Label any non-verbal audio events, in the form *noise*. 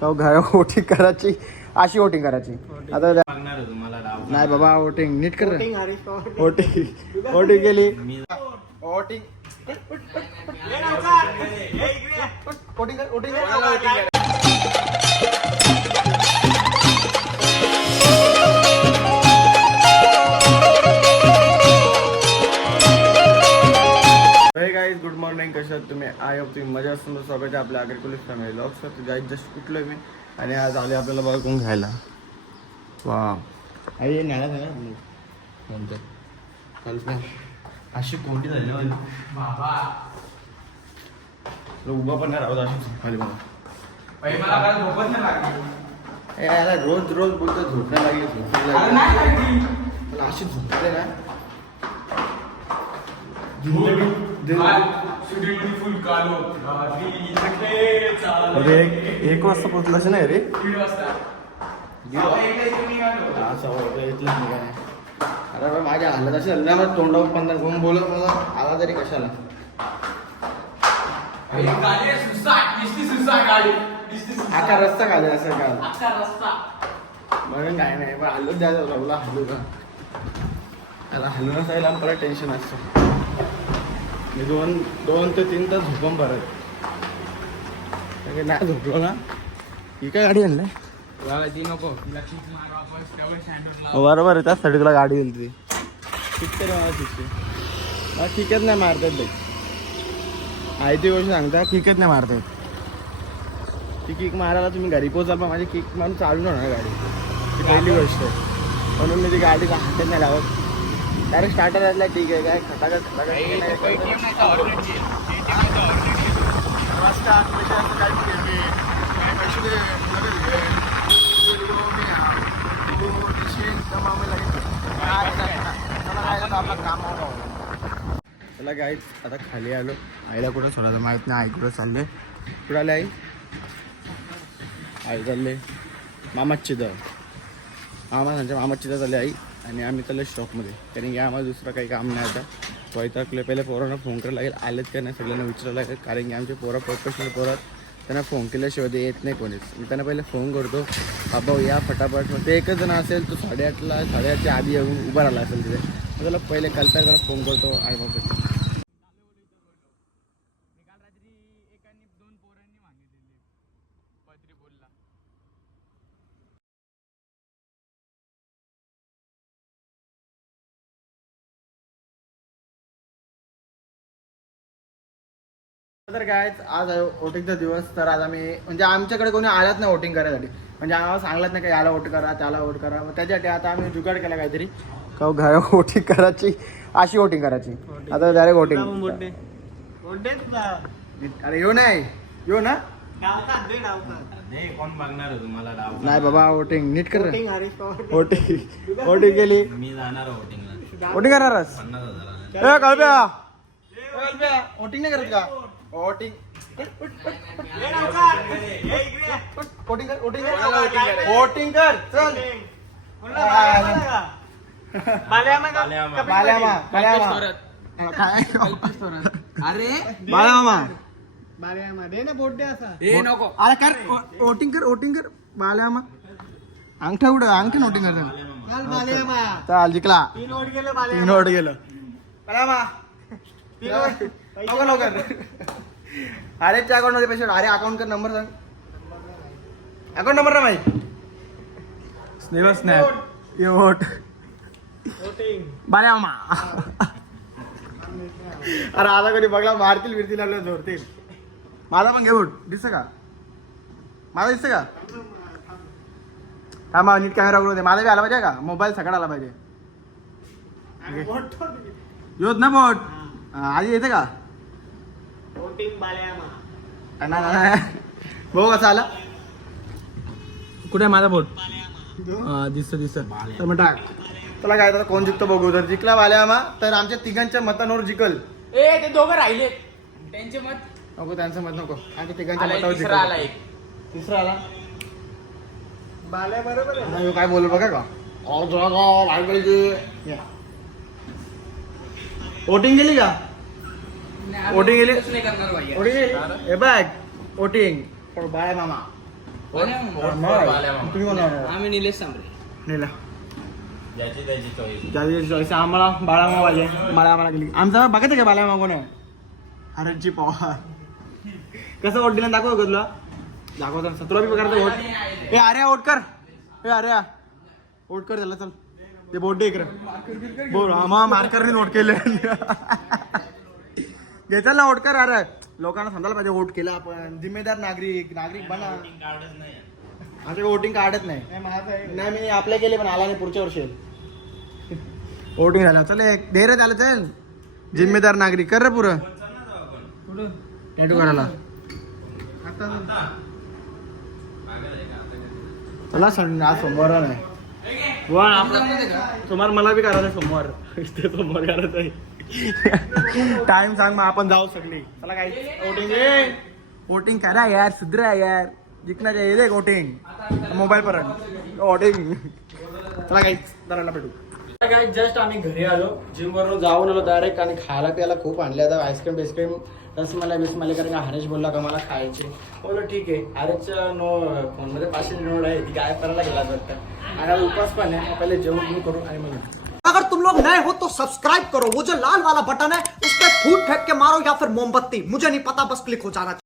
का घरा वोटिंग करायची? अशी वोटिंग करायची. आता नाही बाबा वोटिंग नीट कर. Voting Harish Pawar. Voting voting केली. मी वोटिंग वोटिंग कर वोटिंग मॉर्निंग कशा आहात तुम्ही? आय होप तुम्ही मजा असतो स्वागत आहे आपल्या अग्रिकुलिस फॅमिली ब्लॉग्स तर गाईज जस्ट उठलोय मी आणि आज आले आपल्याला बघून घ्यायला वा आई न्यायला सांगा नंतर कल्पना. अशी कोणती झाली उभा पण नाही राहत अशी खाली मला ए, याला रोज रोज बोलतो झोप नाही लागली झोप नाही लागली. मला अशी झोपते ना अरे एक- एक वाजता पोहोचलाच नाही रे? हा, इथलंच निघाले. अरे बा, माझ्या हालत अशी मग तोंडावर पंधरा घेऊन बोलत मला? आला तरी कशाला? आका रस्ता खाली असं का? म्हणून काय नाही. पण हलूच द्यायचं होतं हलू का त्याला हलूनच जायला आम्हाला टेन्शन असतं. मी दोन दोन ते तीन तास झोपून परत. नाही झोपलो ना. ही काय गाडी आणली? बरोबर आहे त्याचसाठी तुला गाडी दिली ती मला ठीकच नाही मारतात ते आहे ती गोष्ट सांगता किकच नाही मारतात ती किक मारायला तुम्ही घरी पोचाल पण माझी किक मारून चालू नाही होणार गाडी. ती पहिली गोष्ट आहे. म्हणून मी ती गाडीचा हातात नाही लावत. डायरेक्ट स्टार्टर असला ठीक आहे काय खटाखट तर. चला गाईच आता खाली आलो. आईला कुठं सोडायचं माहीत नाही आई कुठं चालले कुठं आले आई? आई चालले. मामाची मामा त्यांच्या मामाची द चालले आई. आणि आम्ही चाललो शॉपमध्ये. कारण की आम्हाला दुसरं काही काम नाही आता. वैतागले पहिले पोरांना फोन करायला लागेल. आलेत का नाही सगळ्यांना विचारायला लागेल. कारण की आमचे पोरं प्रोफेशनल पोरात त्यांना फोन केल्याशिवाय ते येत नाही कोणीच. मी त्यांना पहिले फोन करतो. बाबा या फटाफट. मग ते एकच जण असेल तो साडेआठला साडेआठच्या आधी येऊन उभा राहिला असेल तिथे. मग त्याला पहिले कल्पना त्याला फोन करतो आणि मग तर काय आज वोटिंगचा दिवस. तर आज आम्ही म्हणजे आमच्याकडे कोणी आलाच नाही वोटिंग करायसाठी. म्हणजे आम्हाला सांगलाच नाही का याला वोट करा त्याला वोट करा. मग त्याच्यासाठी आता आम्ही जुगाड केला काहीतरी. का घरा वोटिंग करायची अशी वोटिंग करायची. आता डायरेक्ट वोटिंग अरे येऊ नाही येऊ ना. कोण मागणार आहे तुम्हाला नाही बाबा वोटिंग नीट कर. वोटिंग वोटिंग *laughs* केली. मी जाणार वोटिंगला वोटिंग करणारच. कळब्या कळब्या वोटिंग नाही करत का? वोटिंग वोटिंग कर. वोटिंग कर वोटिंग कर चल बाल्यामा? बाल्यामा. अरे. बाल्यामा बाल्यामा दे ना बोट दे असा. अरे कर. वोटिंग कर वोटिंग कर. बाल्यामा अंगठा उड अंगठा वोटिंग कर चल बाल्यामा चाल जिंकला. तीन वोट गेले तीन वोट गेलं. बाल्यामा लवकर लवकर अरेच्या अकाउंटमध्ये पैसे. अरे अकाउंट कर नंबर सांग. अकाउंट नंबर ना माहिती? स्नेह स्नॅप ये वोट वोटिंग बाल्यामा अरे आता कधी बघला मारतील बिरतील आपल्याला जोडतील. माझा पण घे वोट दिसतं का? माझा दिसतं का? हा मग नीट कॅमेरा दे. माझा बी आला पाहिजे का? मोबाईल सकाळ आला पाहिजे. योत ना बोट आधी येते का वोटिंग बाल्यामा नाही, नाही, नाही. भाऊ कसा आला कुठे आहे माझा बोट दिसत दिसत तर मग टाक तुला काय तर कोण जिंकतो बघू जर जिंकला वाल्यामा तर आमच्या तिघांच्या मतांवर जिकल ए ते दोघं राहिले त्यांचे मत नको त्यांचं मत नको आमच्या तिघांच्या मतावर तिसरा आला जिकल एक तिसरा आला बाल्या बरोबर ह्यो काय बोलू बघा का वोटिंग गेली का वोटिंग गेली? नाही करणार भाई। वोटिंग गेली हे बघ वोटिंग बाय मामा तुम्ही कोण आम्ही निलेश सांबरे। नेला ज्याची त्याची चॉईस ज्याची चॉईस आम्हाला बाळामा पाहिजे. बाळामाला गेली आमचा बघायचं का बाळामा कोण आहे? हरणजी पवार. कसं वोट दिलं? दाखव का तुला. दाखवतो तुला बी करायचं वोट ए अरे वोट कर. ए अरे वोट कर त्याला चल. ते बोट इकडे. बोल मग मार्करने नोट केले. घेचाल ना वोट कर अरे लोकांना समजायला पाहिजे वोट केलं आपण. जिम्मेदार नागरिक नागरिक बना. कार्डच नाही माझे वोटिंग काढत नाही नाही मी आपल्या केले पण आला नाही पुढच्या वर्षी. वोटिंग झालं. चल एक रे त्याला चल. जिम्मेदार नागरिक. कर रे पुरं. टॅटू करायला. चला संडे आज सोमवार नाही वा. सोमवार मला बी करायचं सोमवार. ते सोमवार करायचं आहे. टाइम सांग मग आपण जाऊ सगळी. चला काय वोटिंग वोटिंग करा यार सुधरा यार. जिंकणार दे वोटिंग मोबाईल पर्यंत वोटिंग चला काही दराला भेटू. काय जस्ट आम्ही घरी आलो. जिम वरून जाऊन आलो डायरेक्ट आणि खायला प्यायला खूप आणले. आता आईस्क्रीम बिस्क्रीम रसमलाई बिस्मलाई कारण हरेश बोलला का मला खायचे. बोलो ठीक आहे. हरेश नो फोनमध्ये पाचशे नोट आहे. ती गायब करायला गेला वाटतं. आणि उपास पण आहे. पहिले जेवण करू आणि मग अगर तुम लोग नए हो तो सब्सक्राइब करो. वो जो लाल वाला बटन है उस पर फूट फेंक के मारो या फिर मोमबत्ती. मुझे नहीं पता बस क्लिक हो जाना